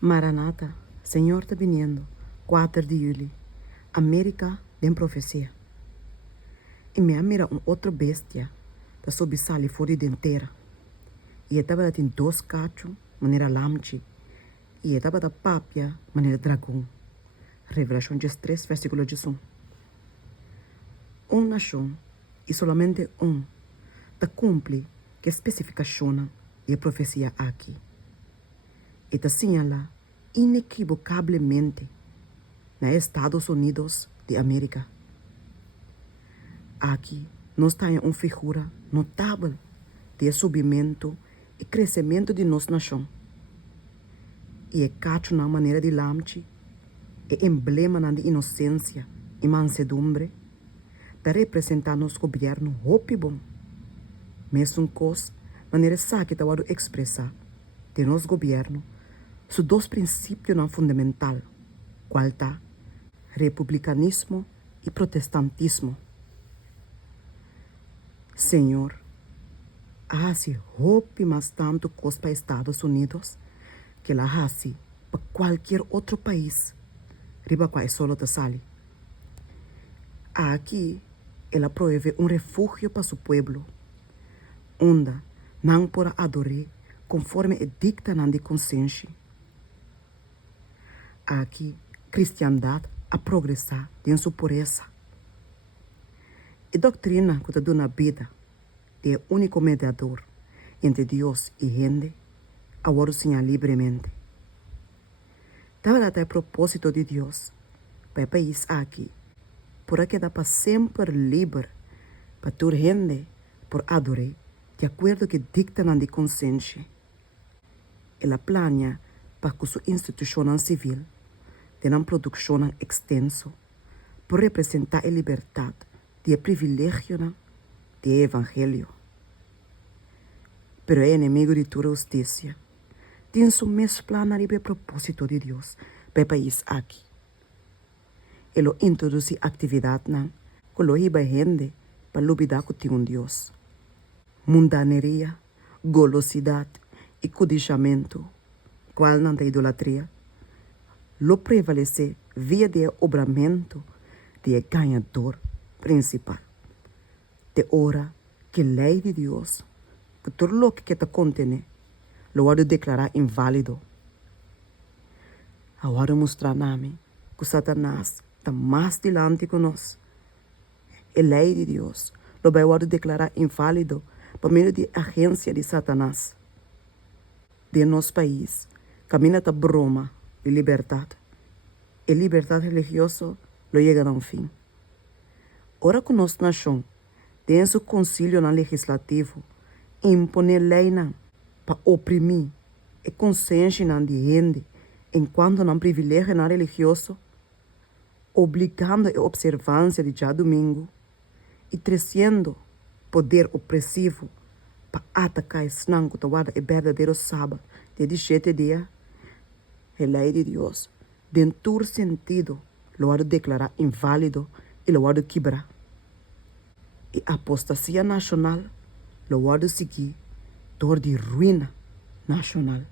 Maranata, Senhor está viniendo, 4 de julho, América de profecia. E me mira outra bestia, da sobissale fora de inteira. E estava tem 2 cachos, maneira lamchi, e estava da papia, maneira dragão. Revelação 3, versículo 1. Nação, e solamente da cumpre que especificaciona e a profecia aqui. E te señala inequivocavelmente nos Estados Unidos de América. Aqui nós temos uma figura notável de subimento e crescimento de nossa nação. E é cacho na maneira de lamchi, é emblema de inocência e mansedumbre, para representar nosso governo hope bom. Mesmo cos, maneira sabe que está expressar de nosso governo os 2 princípios fundamentais, qual está republicanismo e protestantismo. Senhor, hace hope mais tanto cos para Estados Unidos que la hace para qualquer outro país, riba qua é solo te sale. Aqui, ela provee refúgio para seu pueblo, onde não podrá adorar conforme é dicta de consciência. Aqui, cristiandade a progressar em sua pureza. E doutrina que te dá na vida é o único mediador entre Deus e gente, agora sinha livremente. Tal é o propósito de Deus para o país aqui, por que dá para sempre livre para toda gente por adorar de acordo que dicta de consciência. Ela planeia para que sua instituição civil tenha produção extenso por representar a liberdade de privilégio do evangelho. Pero é inimigo de toda justiça. Tem seu mesmo plano e propósito de Deus para o país aqui. Ele introduz atividade que lo iba gente para olvidar que tem Deus. Mundaneria, golosidade e codiciamento, qual não tem idolatria, lo prevalece via de obramento de ganhador principal. De hora que a lei de Deus, que todo o que te contém, lo vai declarar inválido. Agora mostrar nome que Satanás está mais dilante que nós. A lei de Deus lo vai declarar inválido por meio de agência de Satanás. De nosso país, caminha da broma de liberdade. E liberdade religiosa lo chega a um fim. Ora que nossa nação tem seu concílio legislativo impõe lei para oprimir a consciência de gente enquanto não privilégio religioso, obrigando a observância de já domingo e trazendo poder opressivo para atacar o snango da guarda e verdadeiro sábado de 17 dias, a lei de Deus, dentro do sentido, lo vai declarar inválido e lo vai quebrar. E a apostasia nacional lo vai seguir dor de ruína nacional.